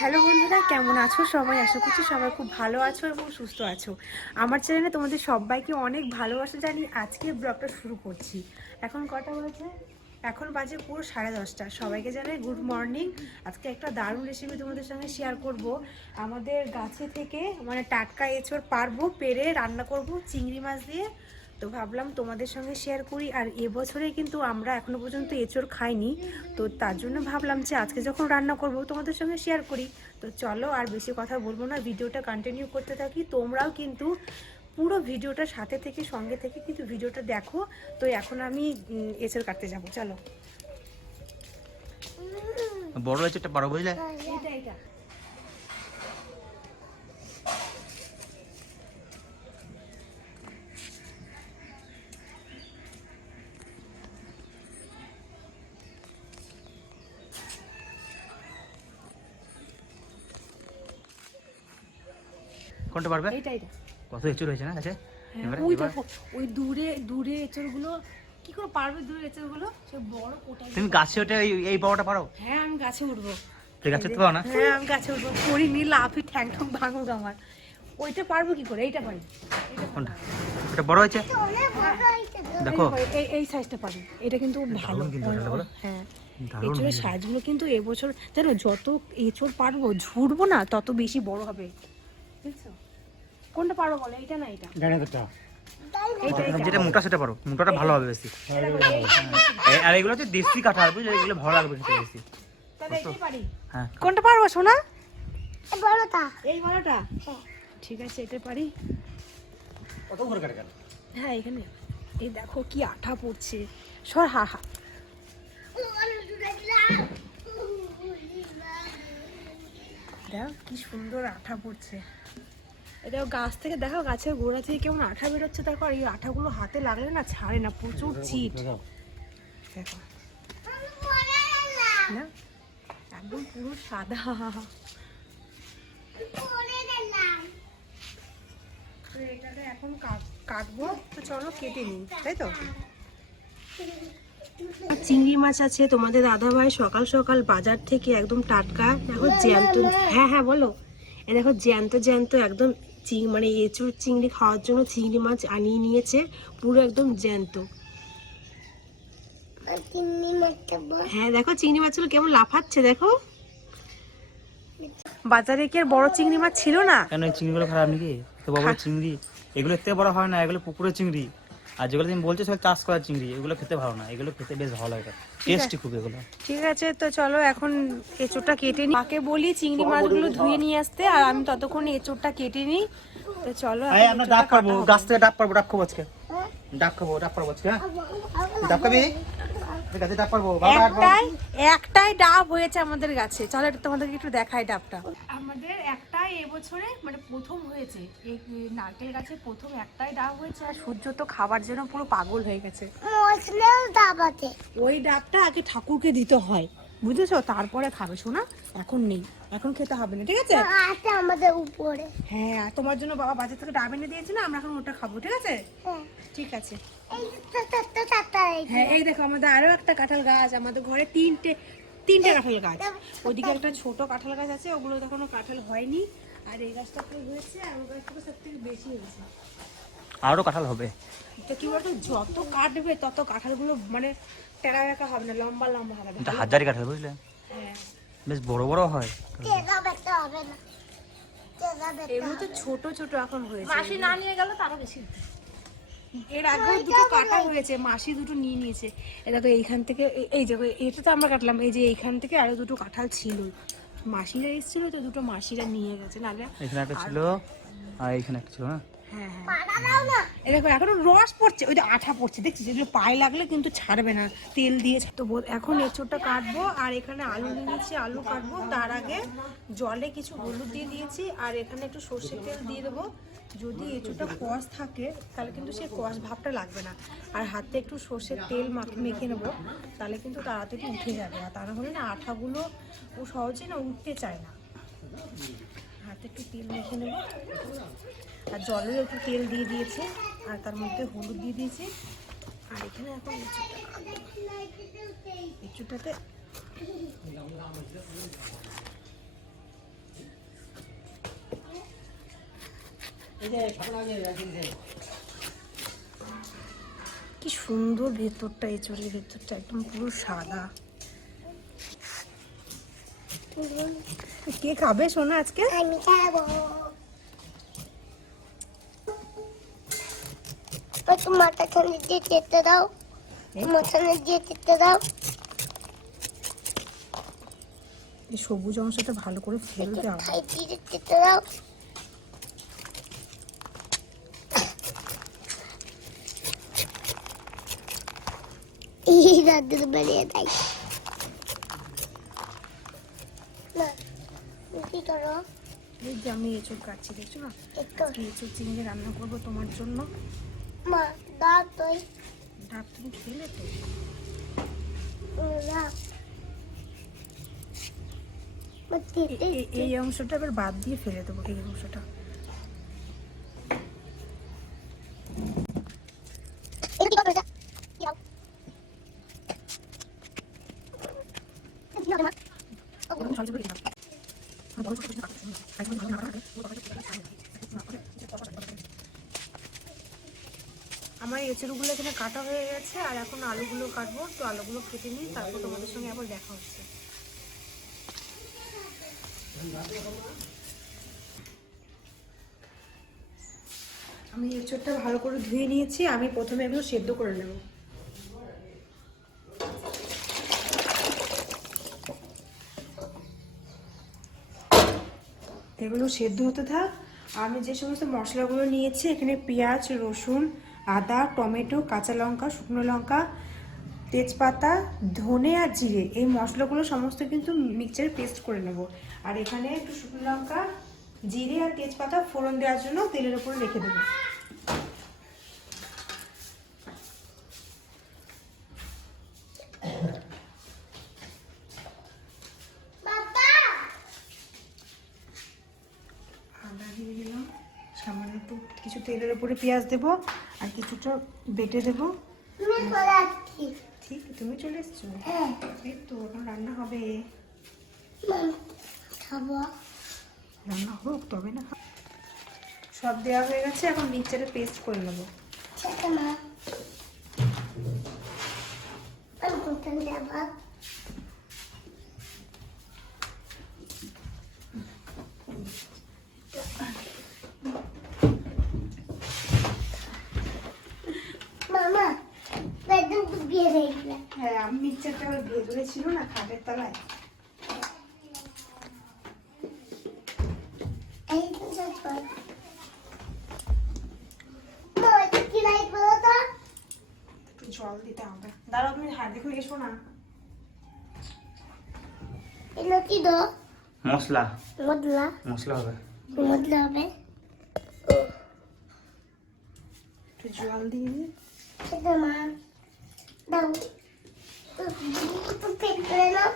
Hello বন্ধুরা, কেমন আছো সবাই? আশা করছি সবাই খুব ভালো আছো এবং সুস্থ আছো। আমার চ্যানেলে তোমাদের সবাইকে অনেক ভালোবাসা জানি। আজকে ব্লগটা শুরু করছি। এখন কটা বাজে? এখন বাজে পুরো 10:30। সবাইকে জানাই গুড মর্নিং। আজকে একটা দারুণ রেসিপি তোমাদের সঙ্গে শেয়ার করব। আমাদের গাছে থেকে মানে টাটকা এঁচোড় পারবো, পেরে রান্না করব চিংড়ি মাছ দিয়ে। তো ভাবলাম তোমাদের সঙ্গে শেয়ার করি। আর এবছরে কিন্তু আমরা এখনো পর্যন্ত এঁচোড় খাইনি, তো তার জন্য ভাবলাম যে আজকে যখন রান্না করব তোমাদের সঙ্গে শেয়ার করি। তো চলো আর বেশি কথা বলবো না, ভিডিওটা কন্টিনিউ করতে থাকি। তোমরাও কিন্তু পুরো ভিডিওটা সাথে থেকে সঙ্গে থেকে কিন্তু ভিডিওটা দেখো। তো এখন আমি এঁচোড় কাটতে যাব, চলো। বড় এঁচোড়টা পারো বুঝলে? এটা এটা কোনটা পারবে? এটা এটা কত এঁচোড় হয়েছে না কাছে? ওই দেখো, ওই দূরে দূরে এঁচোড়গুলো কি করে পারবে? দূরে এঁচোড়গুলো সে বড় কোটা। তুমি গাছে ওঠে এই বড়টা পারো? হ্যাঁ, আমি গাছে উঠবো। তুই গাছে উঠতে পারো না? হ্যাঁ, আমি গাছে উঠবো। করিনি, লাফি ঠ্যাং ঠ্যাং ভাঙুক আমার। ওইটা পারবো কি করে? এইটা পারি। কোনটা? এটা বড় হয়েছে দেখো। এই সাইজটা পারি। এটা কিন্তু ভালো কিন্তু এটা বলো। হ্যাঁ, দারুণ এঁচোড়ের সাইজগুলো কিন্তু এবছর জানো, যত এঁচোড় পারবো ঝুড়বো না তত বেশি বড় হবে। বুঝছো? কোনটা পারো বলো? এইটা না এটা? যেটা মোটা সেটা পারো, মোটাটা ভালো হবে বেশি। আর এগুলো হচ্ছে দেশি কাঁঠাল, বুঝলে? এগুলো ভালো লাগবে খেতে বেশি। তাহলে এটাই পারি। হ্যাঁ, কোনটা পারবো সোনা? বড়টা। এই বড়টা? ঠিক আছে, এটা পারি। কত ঘুরে কাটে কেন? হ্যাঁ, এখানে এই দেখো কি আঠা পড়ছে। সর, হা হা। দেখো কি সুন্দর আঠা পড়ছে। এটা গাছ থেকে দেখো, গাছের গোড়া থেকে কেমন আঠা বেরোচ্ছে। তারপর এই আঠাগুলো হাতে লাগলে না ছাড়ে না, প্রচুর চিট। দেখো না, একদম পুরো সাদা। তো এটাকে এখন কাটবো। তো চলো কেটে নিই, তাই তো? চিংড়ি মাছ আছে তোমাদের দাদা ভাই সকাল সকাল বাজার থেকে একদম টাটকা। দেখো জ্যান্ত। হ্যাঁ হ্যাঁ বলো। এ দেখো জ্যান্ত জ্যান্ত একদম মানে এঁচোড় চিংড়ি খাওয়ার জন্য চিংড়ি মাছ আনিয়ে নিয়েছে, পুরো একদম জ্যান্ত। হ্যাঁ দেখো চিংড়ি মাছগুলো কেমন লাফাচ্ছে, দেখো। বাজারে কি আর বড় চিংড়ি মাছ ছিল না? কেন এই চিংড়িগুলো খারাপ নাকি? তো বড় চিংড়ি এগুলো এতে বড় হয় না, এগুলো পুকুরের চিংড়ি। আর যেগুলো তুমি বলছো সব চাষ করা চিংড়ি, এগুলো খেতে ভালো না। এগুলো খেতে বেশ ভালো লাগে, টেস্টি খুব এগুলো। ঠিক আছে, তো চলো এখন এঁচোড়টা কেটে নিই। মাকে বলি চিংড়ি মাছগুলো ধুয়ে নিয়ে আসতে, আর আমি ততক্ষণ এঁচোড়টা কেটে নিই। তো চলো আমরা ডাব পারবো, গাছ থেকে ডাব পারবো, ডাব খাবো আজকে। ডাব খাবো, ডাব পারবো আজকে। হ্যাঁ, ডাব খাবি? গাছে ডাব পারবো। একটাই ডাব হয়েছে আমাদের গাছে। চলো এটা তোমাদেরকে একটু দেখাই ডাবটা। আমাদের একটাই এবছরে মানে প্রথম হয়েছে, এই নারকেল গাছে প্রথম একটাই ডাব হয়েছে। আর সূর্য তো খাবার জন্য পুরো পাগল হয়ে গেছে। ওই ডাবটা আগে ঠাকুরকে দিতে হয়, বুঝেছো? তারপরে খাবে শোনা। এখন নেই, এখন খেতে হবে না, ঠিক আছে? আমাদের উপরে। হ্যাঁ, তোমার জন্য বাবা বাজার থেকে ডাব এনে দিয়েছে না, আমরা এখন ওটা খাবো, ঠিক আছে? ঠিক আছে। হ্যাঁ, এই দেখো আমাদের আরো একটা কাঁঠাল গাছ। আমাদের ঘরে তিনটে কাঁঠাল গাছ। ওইদিকে একটা ছোট কাঁঠাল গাছ আছে, ওগুলো এখনো কাঁঠাল হয়নি। আর এই গাছটা তো হয়েছে, আর ওই গাছটা সব থেকে বেশি হয়েছে। আরো কাঁঠাল হবে। তো কি বলতো, যত কাটবে তত কাঁঠালগুলো মানে টেরা বেঁকা হবে না, লম্বা লম্বা হবে। এটা হাজারি কাঁঠাল, বুঝলে? হ্যাঁ, বেশ বড় বড় হয়। এগুলো তো ছোট ছোট এখন হয়েছে। মাসি না নিয়ে গেল তারও বেশি। এর আগেও দুটো কাটা হয়েছে, মাসি দুটো নিয়ে নিয়েছে। এ দেখো এইখান থেকে, এই দেখো এটা তো আমরা কাটলাম। এই যে এইখান থেকে আরো দুটো কাঁঠাল ছিল, মাসিরা এসেছিল তো দুটো মাসিরা নিয়ে গেছে। নাহলে এখানে একটা ছিল আর এখানে একটা ছিল না। হ্যাঁ হ্যাঁ, এই দেখো এখনো রস পড়ছে, ওই যে আঠা পড়ছে, দেখছিস? এগুলো পায়ে লাগলে কিন্তু ছাড়বে না, তেল দিয়ে। তো এখন এঁচোড়টা কাটবো, আর এখানে আলু নিয়ে নিয়েছি, আলু কাটবো। তার আগে জলে কিছু হলুদ দিয়ে দিয়েছি, আর এখানে একটু সর্ষের তেল দিয়ে দেবো। যদি এঁচোড়টা কষ থাকে তাহলে কিন্তু সেই কষ ভাবটা লাগবে না। আর হাতে একটু সর্ষের তেল মেখে নেবো, তাহলে কিন্তু তাড়াতাড়ি উঠে যাবে। আর তা না হলে না আঠাগুলো ও সহজে না উঠতে চায় না। হাতে একটু তেল মেখে নেবো, আর জলেও একটু তেল দিয়ে দিয়েছি, আর তার মধ্যে হলুদ দিয়ে দিয়েছি। আর এখানে এখন এঁচোড়টাতে কি সুন্দর ভেতরটা, এঁচড়ের ভেতরটা একদম পুরো সাদা। কে খাবে সোনা আজকে? আমি খাবো। মাথা ঠান্ডা দিয়ে চেতে দাও, মাথা দিয়ে চেতে দাও। এই সবুজ অংশটা ভালো করে ফেলতে হবে। খাই দিয়ে চেতে দাও। এই দাদুর বানিয়ে দেয় না। কি করো? এই যে আমি এঁচড় কাটছি, দেখছো না? একটু আজকে এঁচড় চিংড়ি রান্না করবো তোমার জন্য। মা দাও তুই ডাব তুমি খেলে তো? দাও। এই অংশটা এবার বাদ দিয়ে ফেলে দেবো, এই অংশটা। আমার এঁচড়গুলো এখানে কাটা হয়ে গেছে, আর এখন আলুগুলো কাটবো। তো আলুগুলো কেটে নিই, তারপর তোমাদের সঙ্গে আবার দেখা হচ্ছে। আমি এঁচড়টা ভালো করে ধুয়ে নিয়েছি। আমি প্রথমে এগুলো সেদ্ধ করে নেব। এগুলো সেদ্ধ হতে থাক। আমি যে সমস্ত মশলাগুলো নিয়েছি, এখানে পেঁয়াজ, রসুন, আদা, টমেটো, কাঁচা লঙ্কা, শুকনো লঙ্কা, তেজপাতা, ধনে আর জিরে, এই মশলাগুলো সমস্ত কিন্তু মিক্সচারে পেস্ট করে নেব। আর এখানে একটু শুকনো লঙ্কা, জিরে আর তেজপাতা ফোড়ন দেওয়ার জন্য তেলের উপরে রেখে দেবো। আদা দিয়ে দিলাম, সামান্য একটু কিছু তেলের উপরে পেঁয়াজ দেবো, আর কিছুটা বেটে দেবো। ঠিক, তুমি চলে এসছো? এই তো এখন রান্না হবে। খাবো। রান্না হোক তবে না। সব দেওয়া হয়ে গেছে, এখন মিক্সচারে পেস্ট করে নেবো। মা আমি কোথায় যাবো? মামা বেদম তো বিয়ে হয়ে গেল। হ্যাঁ, আমি মিক্সচারটা ওই ভেতরে ছিল না, খাটের তলায়। এই তো সব মা কি লাইট বলো তো? একটু জল দিতে হবে। দাঁড়াও, তুমি হাত দেখে এসো না। এলো কি দো? মশলা মদলা মশলা হবে। মদলা হবে। একটু জল দিয়ে দিই। এটা মা দাও তো পেট করে নাও,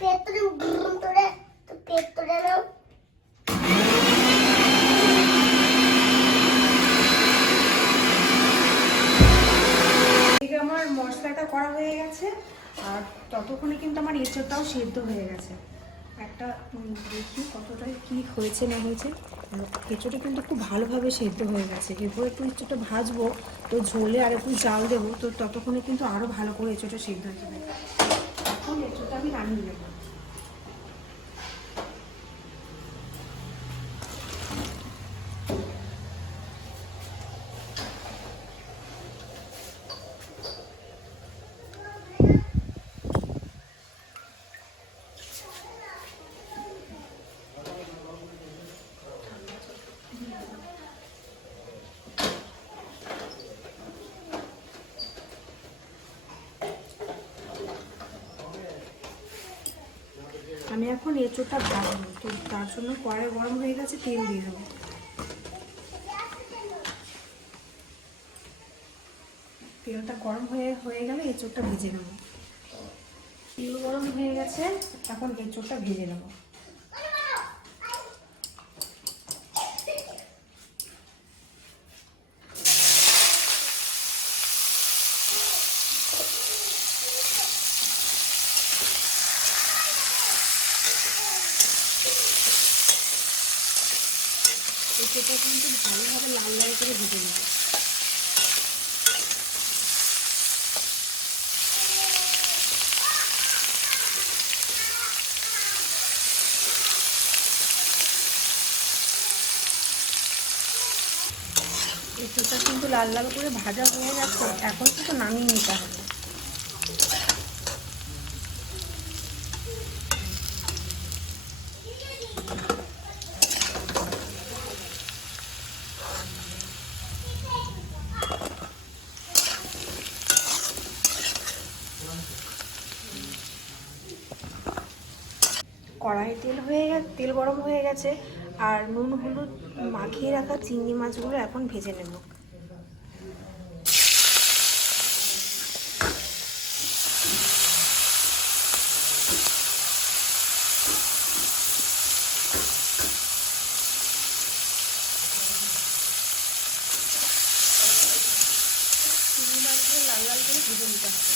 পেট করে ঘুম তোরে, তো পেট করে নাও। এদিকে আমার মশলাটা করা হয়ে গেছে, আর ততক্ষণে কিন্তু আমার এঁচড়টাও সেদ্ধ হয়ে গেছে। একটা দেখি কতটা কি হয়েছে না হয়েছে। এঁচড়টা কিন্তু খুব ভালোভাবে সেদ্ধ হয়ে গেছে। এরপর একটু এঁচড়টা ভাজবো, তো ঝোলে আর একটু জাল দেবো, তো ততক্ষণে কিন্তু আরও ভালো করে এঁচড়টা সেদ্ধ হয়ে যাবে। এখন এঁচড়টা আমি রান্নিয়ে নেবো। আমি এখন এঁচড়টা ভাজবো, তো তার জন্য কড়াই গরম হয়ে গেছে, তেল দিয়ে দেবো। তেলটা গরম হয়ে গেলে এঁচড়টা ভেজে নেবো। তেল গরম হয়ে গেছে, এখন এঁচড়টা ভেজে নেবো। সেটা কিন্তু ভালোভাবে লাল লাল করে ভেজে নেব। এঁচোড়টা কিন্তু লাল লাল করে ভাজা হয়ে গেছে, এখন কিন্তু নামিয়ে নিতে হবে। কড়াই তেল গরম হয়ে গেছে, আর নুন হলুদ মাখিয়ে রাখা চিংড়ি মাছগুলো এখন ভেজে নেব। চিংড়ি মাছগুলো লাল লাল করে ভেজে নিতে হবে।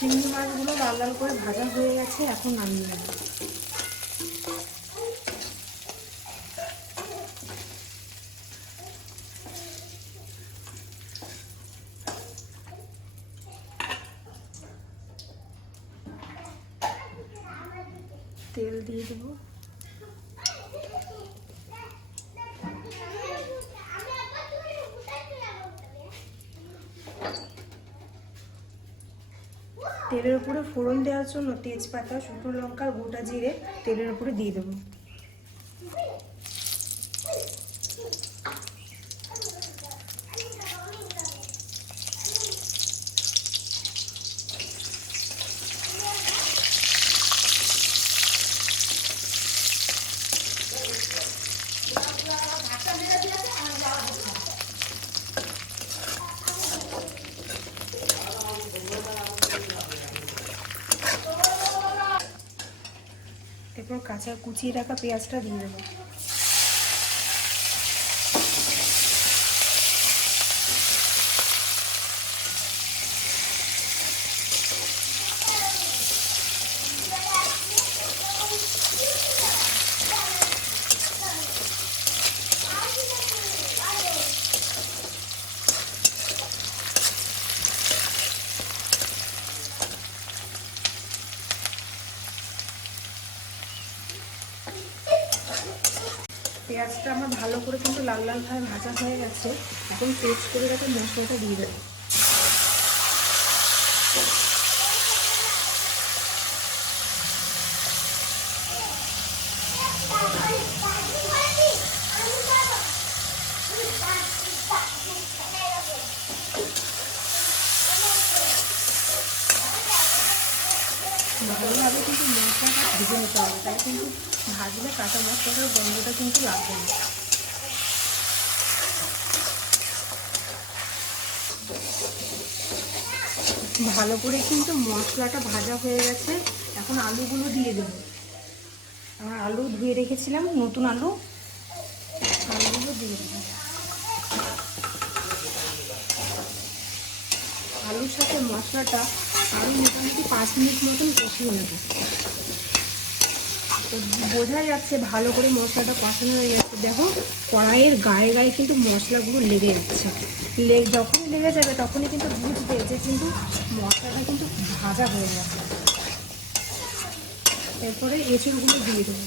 চিংড়ি মাছগুলো লাল লাল করে ভাজা হয়ে গেছে, এখন নামিয়ে নেব। তেল দিয়ে দেবো। তেলের উপরে ফোড়ন দেওয়ার জন্য তেজপাতা, শুকনো লঙ্কা, গোটা জিরে তেলের উপরে দিয়ে দেবো। এরপর কাঁচা কুচিয়ে রাখা পেঁয়াজটা দিয়ে দেবো। পেঁয়াজটা আমার ভালো করে কিন্তু লাল লাল ভাবে ভাজা হয়ে গেছে, এখন পেস্ট করে রাখা মশলাটা দিয়ে দেবো। ভালোভাবে কিন্তু মশলাটা ভেজে নিতে হবে, তাই কিন্তু ভাজলে কাঁচা মশলাটার গন্ধটা কিন্তু লাগবে না। ভালো করে কিন্তু মশলাটা ভাজা হয়ে গেছে, এখন আলুগুলো দিয়ে দেবো। আমার আলু ধুয়ে রেখেছিলাম, নতুন আলুগুলো দিয়ে দেবো। আলুর সাথে মশলাটা আরও মোটামুটি 5 মিনিট মতন কষিয়ে নেব। তো বোঝা যাচ্ছে ভালো করে মশলাটা কষানো হয়ে যাচ্ছে। দেখো কড়াইয়ের গায়ে গায়ে কিন্তু মশলাগুলো লেগে যাচ্ছে। যখনই লেগে যাবে তখনই কিন্তু বুঝবে যে কিন্তু মশলাটা কিন্তু ভাজা হয়ে গেছে। এরপরে এঁচড়গুলো দিয়ে দেবো।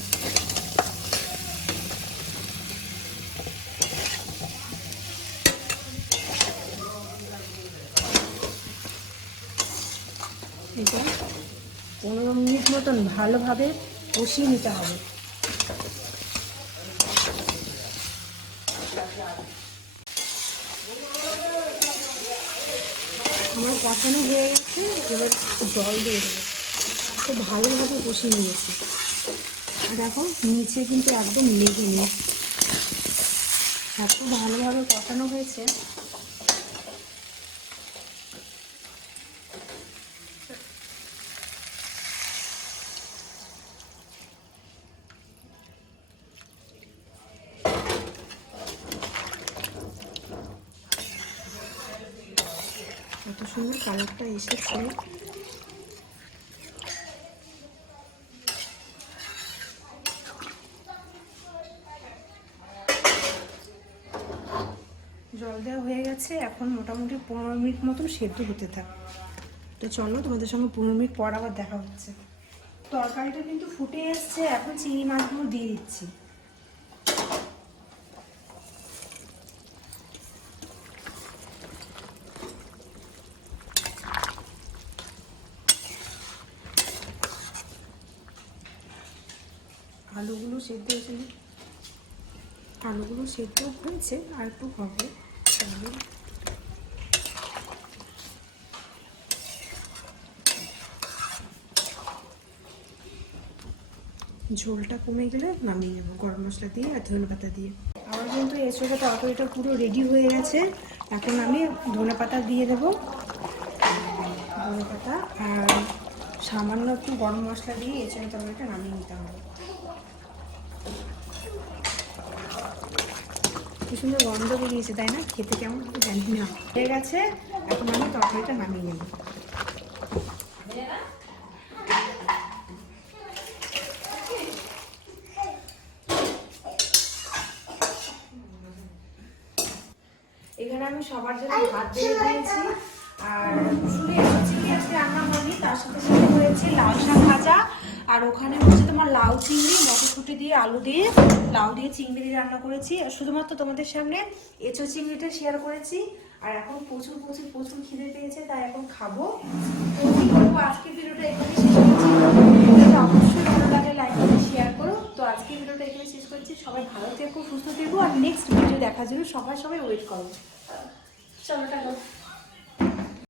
এটা 15 মিনিট মতন ভালোভাবে কষিয়ে নিতে হবে। আমার কষানো হয়ে গেছে, এবার জল দিয়ে দেবো। খুব ভালোভাবে কষিয়ে নিয়েছি, আর দেখো নিচে কিন্তু একদম লেগে নেই, এত ভালোভাবে কষানো হয়েছে। এত সুন্দর কালারটা এসেছে। জল দেওয়া হয়ে গেছে, এখন মোটামুটি 15 মিনিট মতন সেদ্ধ হতে থাক। তো চলো তোমাদের সঙ্গে 15 মিনিট পর আবার দেখা হচ্ছে। তরকারিটা কিন্তু ফুটে এসছে, এখন চিংড়ি মাছগুলো দিয়ে দিচ্ছি। আলুগুলো সেদ্ধ হয়েছে, আলুগুলো সেদ্ধ হয়েছে, আর একটু হবে। ঝোলটা কমে গেলে নামিয়ে নেবো গরম মশলা দিয়ে আর ধনেপাতা দিয়ে। আমার কিন্তু এসবে তরকারিটা পুরো রেডি হয়ে গেছে। এখন আমি ধনেপাতা দিয়ে দেবো, ধনেপাতা আর সামান্য একটু গরম মশলা দিয়ে এসবে তরকারিটা নামিয়ে নিতে হবে। কি সুন্দর গন্ধ বেরিয়েছে, তাই না? খেতে কেমন হবে জানি না। হয়ে গেছে, এখন আমি তরকারিটা নামিয়ে নেব। এখানে আমি সবার জন্য ভাত বেড়ে দিয়েছি, আর শুধু চিংড়ি আজকে রান্না হয়নি, তার সাথে সাথে হয়েছে লাল শাক ভাজা, আর ওখানে হচ্ছে তোমার লাউ চিংড়ি, মটরশুঁটি দিয়ে আলু দিয়ে লাউ দিয়ে চিংড়ি দিয়ে রান্না করেছি। আর শুধুমাত্র তোমাদের সামনে এঁচো চিংড়িটা শেয়ার করেছি। আর এখন প্রচুর প্রচুর প্রচুর খিদে পেয়েছে, তাই এখন খাবো। তো কি করবো, আজকের ভিডিওটা এখানে শেষ করছি। ভিডিওটা অবশ্যই ভালো লাগলে লাইক করে শেয়ার করো। তো আজকের ভিডিওটা এখানে শেষ করছি। সবাই ভালো থেকো, সুস্থ থেকো, আর নেক্সট ভিডিও দেখার জন্য সবাই ওয়েট করো। চলো টাটা।